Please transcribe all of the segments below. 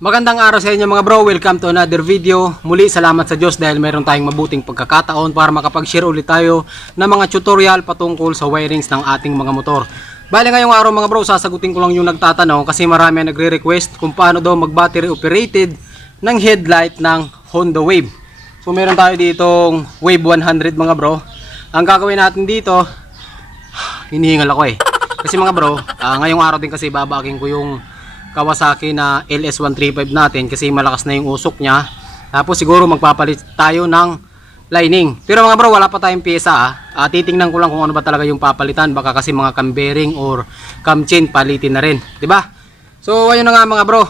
Magandang araw sa inyo mga bro, welcome to another video. Muli salamat sa Diyos dahil mayroon tayong mabuting pagkakataon para makapag-share ulit tayo ng mga tutorial patungkol sa wirings ng ating mga motor. Bale ngayong araw mga bro, sasagutin ko lang yung nagtatanong kasi marami ang nagre-request kung paano daw mag-battery operated ng headlight ng Honda Wave. So meron tayo ditong Wave 100 mga bro. Ang gagawin natin dito, hinihingal ako kasi mga bro, ngayong araw din kasi babaking ko yung Kawasaki na LS135 natin kasi malakas na yung usok niya. Tapos siguro magpapalit tayo ng lining. Pero mga bro, wala pa tayong pyesa titingnan ko lang kung ano ba talaga yung papalitan. Baka kasi mga cam bearing or cam chain palitin na rin, 'di ba? So ayun na nga mga bro.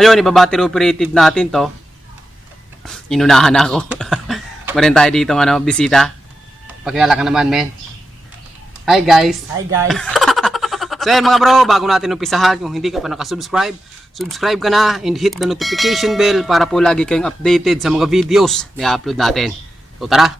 Ngayon iba-battery operated natin 'to. Inunahan na ako. Meron tayo dito ng bisita. Pakilala ka naman, men. Hi guys. Hi guys. So yan mga bro, bago natin umpisahan, kung hindi ka pa nakasubscribe, subscribe ka na and hit the notification bell para po lagi kayong updated sa mga videos na i-upload natin. So tara!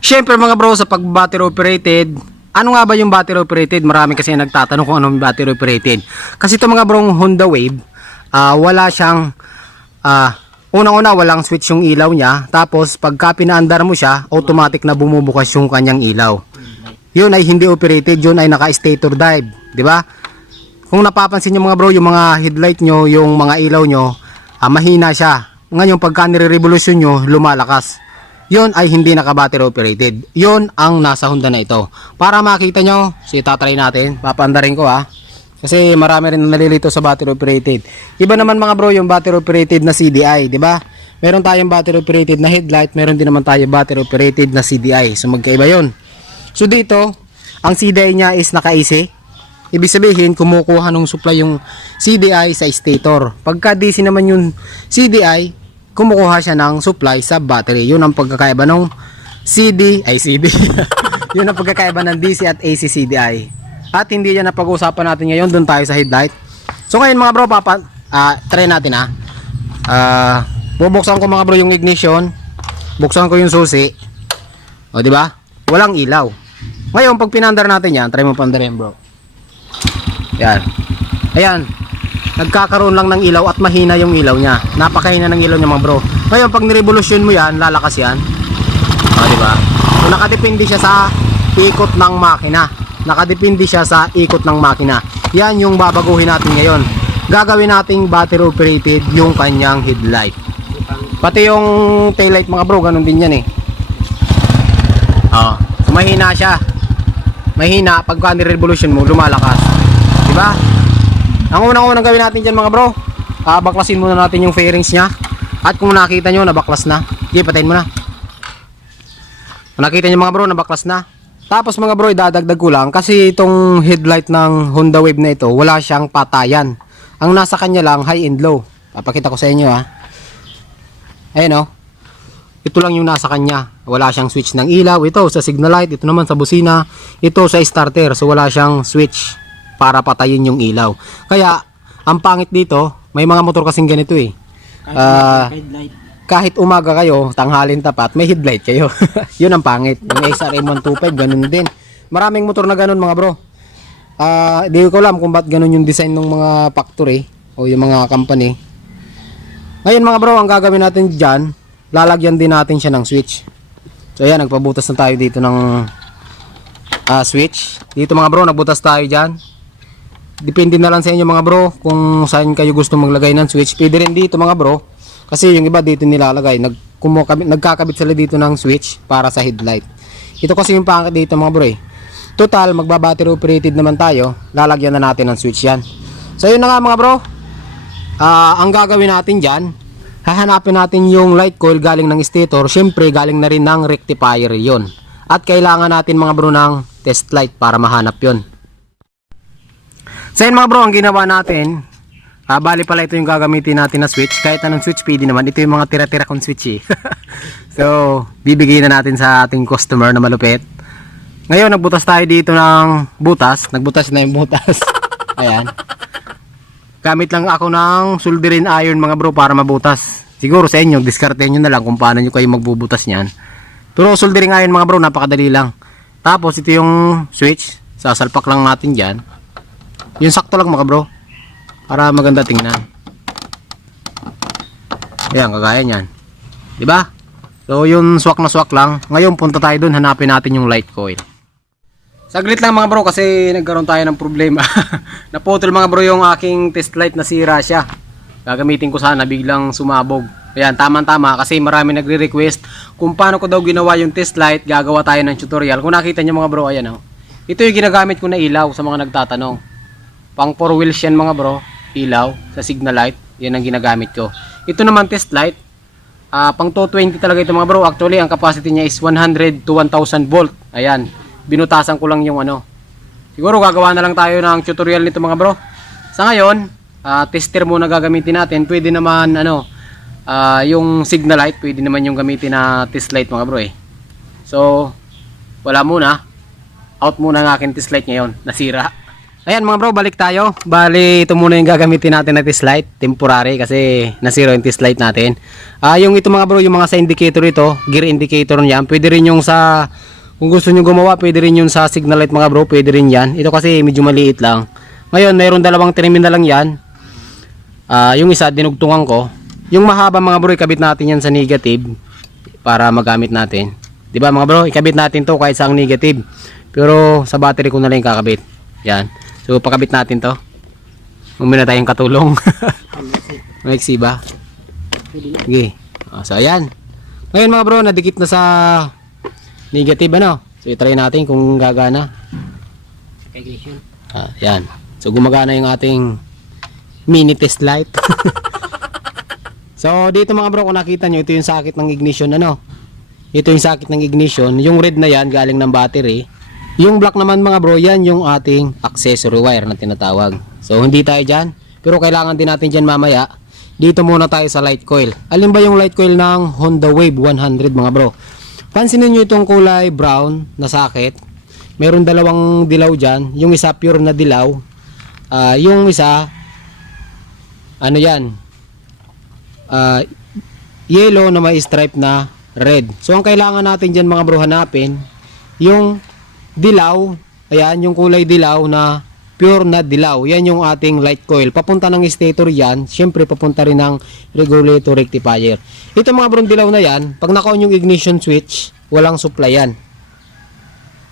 Siyempre mga bro, sa pag-battery operated, ano nga ba yung battery operated? Marami kasi nagtatanong kung ano yung battery operated. Kasi ito mga bro, Honda Wave, wala siyang unang-una walang switch yung ilaw niya, tapos pagka pinaandar mo siya automatic na bumubukas yung kanyang ilaw. Yun ay hindi operated, yun ay naka stator drive, di ba? Kung napapansin niyo mga bro, yung mga headlight nyo, yung mga ilaw nyo, mahina siya. Ngayon pagka nire-revolution nyo, lumalakas. Yun ay hindi naka battery operated. Yun ang nasa Honda na ito. Para makita nyo, tatry natin, papaandarin ko kasi marami rin nalilito sa battery operated. Iba naman mga bro yung battery operated na CDI, di ba? Meron tayong battery operated na headlight, meron din naman tayo battery operated na CDI. So magkaiba 'yon. So dito, ang CDI niya is naka-AC. Ibig sabihin, kumukuha ng supply yung CDI sa stator. Pagka DC naman yung CDI, kumukuha siya ng supply sa battery. 'Yun ang pagkakaiba ng CD. 'Yun ang pagkakaiba ng DC at AC CDI. At hindi yan na pag-uusapan natin ngayon, doon tayo sa headlight. So ngayon mga bro, try natin bubuksan ko mga bro yung ignition. Buksan ko yung susi. O di ba? Walang ilaw. Ngayon pag pinandar natin yan, try mo pandarin bro. Yan. Ayan. Nagkakaroon lang ng ilaw at mahina yung ilaw niya. Napakahina ng ilaw niya mga bro. Ngayon pag nirevolusyon mo yan, lalakas yan. O di ba? So nakadepende siya sa ikot ng makina. Nakadepende siya sa ikot ng makina. Yan yung babaguhin natin ngayon. Gagawin nating battery operated yung kanyang headlight. Pati yung taillight mga bro, ganun din yan So mahina siya. Mahina pagka ni-revolution mo, lumalakas. Diba? Ang unang-unang gawin natin dyan mga bro, baklasin muna natin yung fairings nya. At kung nakita nyo, nabaklas na. Sige, patayin mo na. Kung nakita nyo mga bro, nabaklas na. Tapos mga bro, idadagdag ko lang kasi itong headlight ng Honda Wave na ito, wala siyang patayan. Ang nasa kanya lang, high and low. Papakita ko sa inyo Ayan ito lang yung nasa kanya. Wala siyang switch ng ilaw. Ito sa signal light, ito naman sa busina, ito sa starter. So wala siyang switch para patayin yung ilaw. Kaya, ang pangit dito, may mga motor kasing ganito kahit umaga kayo, tanghalin tapat, may headlight kayo. Yun ang pangit. Yung XRM125, ganun din. Maraming motor na ganun mga bro. Di ko alam kung ba't ganun yung design ng mga factory o yung mga company. Ngayon mga bro, ang gagawin natin dyan, lalagyan din natin siya ng switch. So ayan, nagpabutas na tayo dito ng switch. Dito mga bro, nagbutas tayo dyan. Depende na lang sa inyo mga bro kung saan kayo gusto maglagay ng switch. Pwede rin dito mga bro. Kasi yung iba dito nilalagay, nagkakabit sila dito ng switch para sa headlight. Ito kasi yung pangit dito mga bro Total, magba-battery operated naman tayo, lalagyan na natin ng switch yan. So yun na nga mga bro. Ang gagawin natin dyan, hahanapin natin yung light coil galing ng stator. Syempre galing na rin ng rectifier yon. At kailangan natin mga bro ng test light para mahanap yon. So yun mga bro, ang ginawa natin, bali pala ito yung gagamitin natin na switch. Kahit anong switch pwede naman. Ito yung mga tira-tira kong switch So bibigyan na natin sa ating customer na malupit. Ngayon nagbutas tayo dito ng butas. Nagbutas na yung butas. Ayan. Gamit lang ako ng solderin iron mga bro para mabutas. Siguro sa inyo, diskartehan nyo na lang kung paano nyo kayo magbubutas niyan. Pero soldering iron mga bro, napakadali lang. Tapos ito yung switch, sasalpak lang natin dyan. Yung sakto lang mga bro, para maganda tingnan. Ayan, kagaya nyan, diba? So yung swak na swak lang. Ngayon punta tayo dun, hanapin natin yung light coil. Saglit lang mga bro kasi nagkaroon tayo ng problema. Naputol mga bro yung aking test light, nasira siya. Gagamitin ko sana, biglang sumabog. Ayan, tama-tama kasi marami nagre-request kung paano ko daw ginawa yung test light. Gagawa tayo ng tutorial. Kung nakita nyo mga bro, ayan oh. Ito yung ginagamit ko na ilaw sa mga nagtatanong. Pang 4 wheels yan mga bro, ilaw sa signal light. Yan ang ginagamit ko. Ito naman test light. Pang 220 talaga ito mga bro. Actually, ang capacity niya is 100 to 1000 volt. Ayan, binutasan ko lang yung ano. Siguro gagawa na lang tayo ng tutorial nito mga bro. Sa ngayon, tester muna gagamitin natin. Pwede naman ano, yung signal light, pwede naman yung gamitin na test light mga bro eh. So, wala muna. Out muna ng aking test light ngayon, nasira. Ayan mga bro, balik tayo. Bali, ito muna yung gagamitin natin na test light, temporary kasi nasira yung test light natin. Yung ito mga bro, yung mga sa indicator ito, gear indicator niyan, pwede rin yung sa, kung gusto nyo gumawa, pwede rin yung sa signal light mga bro, pwede rin yan. Ito kasi medyo maliit lang. Ngayon, mayroon dalawang terminal lang yan. Yung isa, dinugtungan ko. Yung mahaba mga bro, ikabit natin yan sa negative para magamit natin. Diba mga bro, ikabit natin to kahit sa ang negative. Pero sa battery ko na lang kakabit. Yan. So, pakabit natin to. Muna tayong katulong. Maiksi ba? Okay. So, ayan. Ngayon mga bro, nadikit na sa negative ano. So, itry natin kung gagana. Yan. So, gumagana yung ating mini test light. So, dito mga bro, kung nakita nyo, ito yung sakit ng ignition ano. Ito yung sakit ng ignition. Yung red na yan, galing ng battery. Yung black naman mga bro, yan yung ating accessory wire na tinatawag. So hindi tayo dyan, pero kailangan din natin dyan mamaya. Dito muna tayo sa light coil. Alin ba yung light coil ng Honda Wave 100 mga bro? Pansinin nyo itong kulay brown na sakit. Meron dalawang dilaw dyan. Yung isa pure na dilaw. Yung isa, ano yan? Yellow na may stripe na red. So ang kailangan natin dyan mga bro hanapin, yung dilaw, ayan, yung kulay dilaw na pure na dilaw. Yan yung ating light coil. Papunta ng stator yan. Syempre, papunta rin ng regulator rectifier. Ito mga bro, dilaw na yan. Pag naka-on yung ignition switch, walang supply yan.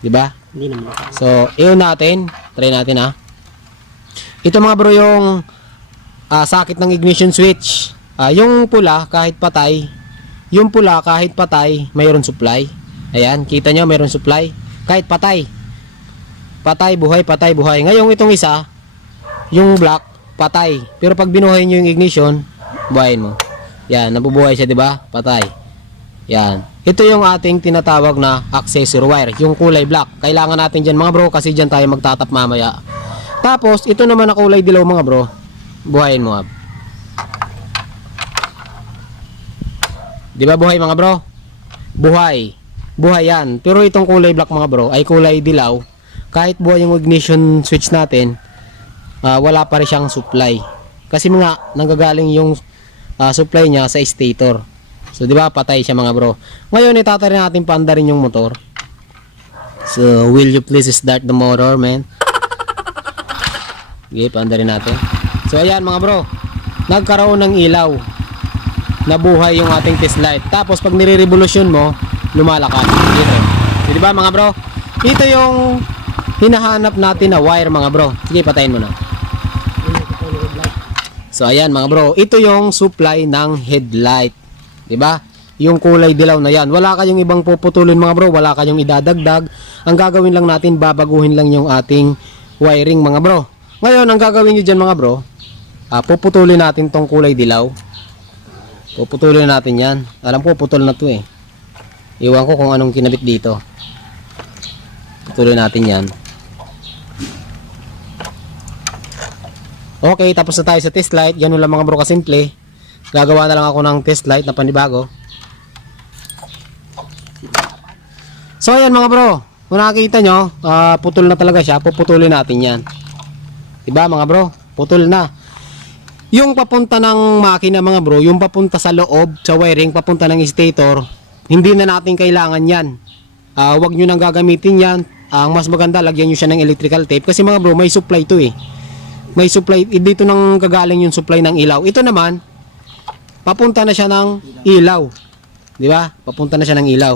Diba? Hindi naman. So, i-on natin. Try natin ha. Ito mga bro, yung sakit ng ignition switch. Yung pula, kahit patay. Yung pula, kahit patay, mayroon supply. Ayan, kita nyo, mayroon supply. Kahit patay. Patay, buhay, patay, buhay. Ngayon itong isa, yung black, patay. Pero pag binuhay nyo yung ignition, buhayin mo. Yan, nabubuhay siya, di ba? Patay. Yan. Ito yung ating tinatawag na accessory wire, yung kulay black. Kailangan natin dyan mga bro, kasi dyan tayo magtatap mamaya. Tapos, ito naman na kulay dilaw mga bro. Buhayin mo, ab. Di ba buhay mga bro? Buhay. Buhay yan. Pero itong kulay black mga bro ay kulay dilaw. Kahit buhay yung ignition switch natin, wala pa rin siyang supply. Kasi mga nanggagaling yung supply niya sa stator. So di ba patay siya mga bro. Ngayon itatry natin paandarin yung motor. So will you please start the motor man? Okay, paandarin natin. So ayan mga bro, nagkaroon ng ilaw. Nabuhay yung ating test light. Tapos pag nire-revolution mo, lumalakad. Dito. So, di ba mga bro? Ito yung hinahanap natin na wire mga bro. Sige, patayin mo na. So ayan mga bro, ito yung supply ng headlight. Di ba? Yung kulay dilaw na yan. Wala kayong ibang puputulin mga bro, wala kayong idadagdag. Ang gagawin lang natin, babaguhin lang yung ating wiring mga bro. Ngayon, ang gagawin nyo dyan mga bro, puputulin natin tong kulay dilaw. Puputulin natin yan. Alam ko, putol na to eh. Iwan ko kung anong kinabit dito. Tuloy natin yan. Okay, tapos na tayo sa test light. Ganun lang mga bro kasimple. Gagawa na lang ako ng test light na panibago. So ayan mga bro, kung nakikita nyo, putol na talaga siya. Puputulin natin yan. Diba mga bro? Putol na. Yung papunta ng makina mga bro, yung papunta sa loob, sa wiring, papunta ng stator, hindi na natin kailangan yan. Wag nyo nang gagamitin yan. Ang mas maganda, lagyan nyo siya ng electrical tape. Kasi mga bro, may supply to eh. May supply, dito nang gagaling yung supply ng ilaw. Ito naman, papunta na siya ng ilaw. Di ba? Papunta na siya ng ilaw.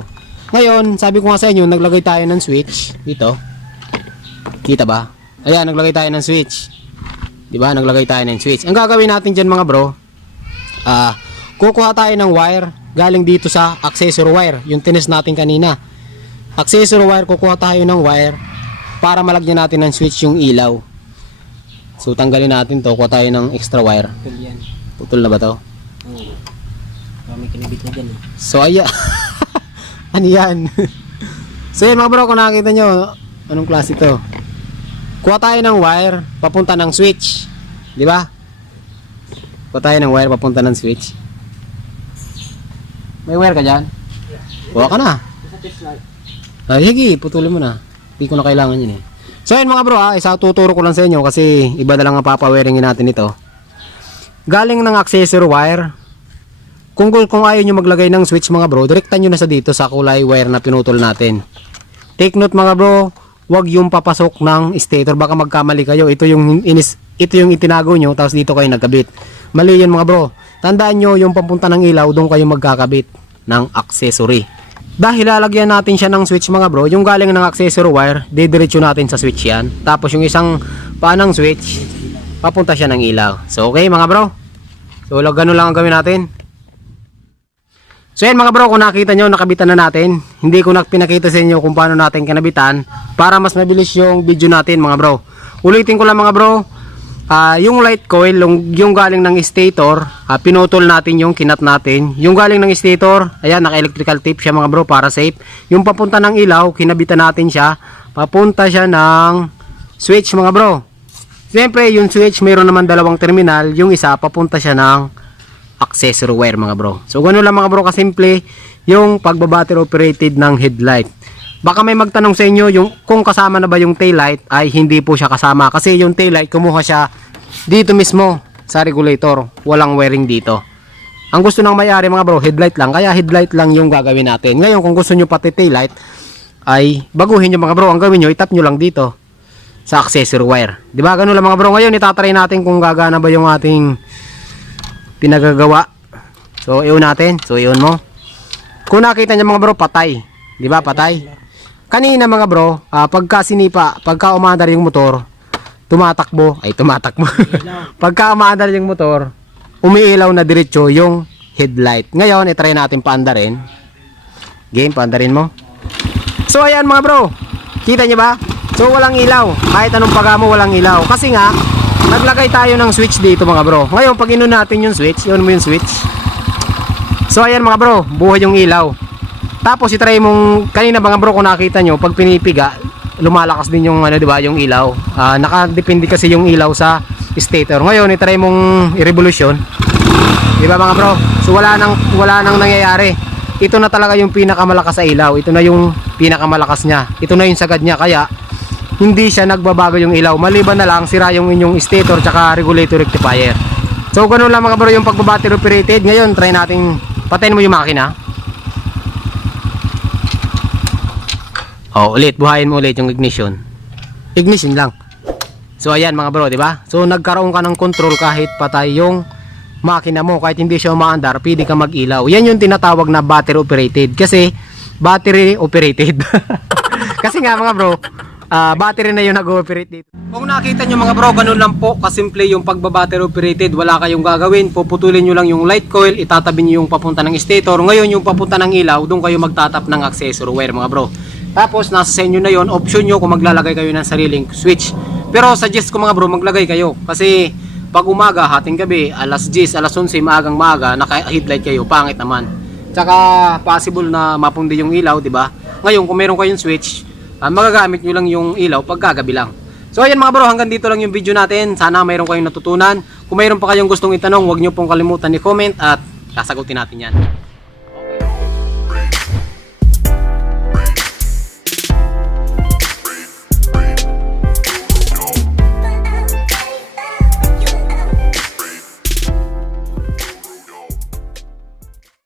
Ngayon, sabi ko nga sa inyo, naglagay tayo ng switch dito. Kita ba? Ayan, naglagay tayo ng switch. Di ba? Naglagay tayo ng switch. Ang gagawin natin dyan mga bro, kukuha tayo ng wire galing dito sa accessory wire, yung tinest natin kanina. Accessory wire, kukuha tayo ng wire para malagyan natin ng switch yung ilaw. So tanggalin natin to, kuha tayo ng extra wire. Putol na ba to? May kinibit na dyan eh. So ayan. Ano yan? So yan mga bro, kung nakikita nyo, anong klase to? Kuha tayo ng wire papunta ng switch. Di ba? Kuha tayo ng wire papunta ng switch. May wire ka dyan? Kuha ka na. Ay, sige, putulin mo na. Hindi ko na kailangan yun eh. So yan mga bro, isa tuturo ko lang sa inyo kasi iba na lang ang papawiringin natin ito. Galing ng accessory wire. Kung ayaw nyo maglagay ng switch mga bro, direktan nyo na sa dito sa kulay wire na pinutol natin. Take note mga bro, wag yung papasok ng stator, baka magkamali kayo. Ito yung itinago nyo, tapos dito kayo nagkabit. Mali yun mga bro. Tandaan nyo, yung papunta ng ilaw, doon kayo magkakabit ng accessory. Dahil lalagyan natin siya ng switch mga bro, yung galing ng accessory wire, didiretso natin sa switch yan. Tapos yung isang paanang switch, papunta siya ng ilaw. So okay mga bro. So ganun lang ang gawin natin. So yan mga bro, kung nakita nyo, nakabitan na natin. Hindi ko na pinakita sa inyo kung paano natin kinabitan para mas mabilis yung video natin mga bro. Ulitin ko lang mga bro, yung light coil, yung galing ng stator, pinutol natin yung kinat natin. Yung galing ng stator, ayan, naka-electrical tape siya mga bro para safe. Yung papunta ng ilaw, kinabitan natin siya. Papunta siya ng switch mga bro. Siyempre, yung switch, mayroon naman dalawang terminal. Yung isa, papunta siya ng accessory wire mga bro. So ganoon lang mga bro kasimple yung pagbabattery operated ng headlight. Baka may magtanong sa inyo yung kung kasama na ba yung taillight, ay hindi po siya kasama kasi yung taillight kumuha siya dito mismo sa regulator, walang wiring dito. Ang gusto ng may-ari mga bro, headlight lang, kaya headlight lang yung gagawin natin. Ngayon kung gusto nyo pati taillight, ay baguhin nyo mga bro, ang gawin nyo, itap nyo lang dito sa accessory wire. Diba ganoon lang mga bro. Ngayon itatry natin kung gagana ba yung ating pinagagawa. So iyon natin. So iyon mo. Kung nakita niyo mga bro, patay. 'Di ba? Patay. Kanina mga bro, pagka sinipa, pagka umaandar yung motor, tumatakbo. Pagka umaandar yung motor, umiilaw na diretso yung headlight. Ngayon, i-try natin paandarin. Game, paandarin mo. So ayan mga bro. Kita niyo ba? So walang ilaw. Kahit anong pagamo, walang ilaw. Kasi nga naglagay tayo ng switch dito mga bro. Ngayon pag inon natin yung switch, inon mo yung switch. So ayan mga bro, buhay yung ilaw. Tapos i-try mong kanina mga bro, kung nakita nyo, pag pinipiga, lumalakas din yung di ba, yung ilaw. Nakadepende kasi yung ilaw sa stator. Ngayon i-try mong i-revolution. Di ba mga bro? So wala nang nangyayari. Ito na talaga yung pinakamalakas sa ilaw. Ito na yung pinakamalakas niya. Ito na yung sagad niya, kaya hindi siya nagbabago yung ilaw. Maliban na lang sira yung inyong stator tsaka regulator rectifier. So ganoon lang mga bro yung pagbabattery operated. Ngayon try natin, patayin mo yung makina. Ulit, buhayin mo ulit yung ignition. Ignition lang. So ayan mga bro, di ba? So nagkaroon ka ng control kahit patay yung makina mo, kahit hindi siya umaandar, pwede ka mag-ilaw. Yan yung tinatawag na battery operated. Kasi battery operated. Kasi nga mga bro, battery na yung nag-ooperate dito. Kung nakita nyo mga bro, ganun lang po kasimple yung pagbabattery operated. Wala kayong gagawin, puputulin nyo lang yung light coil, itatabi nyo yung papunta ng stator. Ngayon yung papunta ng ilaw, doon kayo magtatap ng accessory wire mga bro. Tapos nasa sa inyo na yon, option nyo kung maglalagay kayo ng sariling switch. Pero suggest ko mga bro, maglagay kayo. Kasi pag umaga, hating gabi, alas 10, alas 11, maaga, naka-headlight kayo, pangit naman. Tsaka possible na mapundi yung ilaw, di ba? Ngayon kung meron kayong switch, magagamit nyo lang yung ilaw pagkagabi lang. So ayan mga bro, hanggang dito lang yung video natin. Sana mayroon kayong natutunan. Kung mayroon pa kayong gustong itanong, huwag nyo pong kalimutan i-comment at sasagutin natin yan.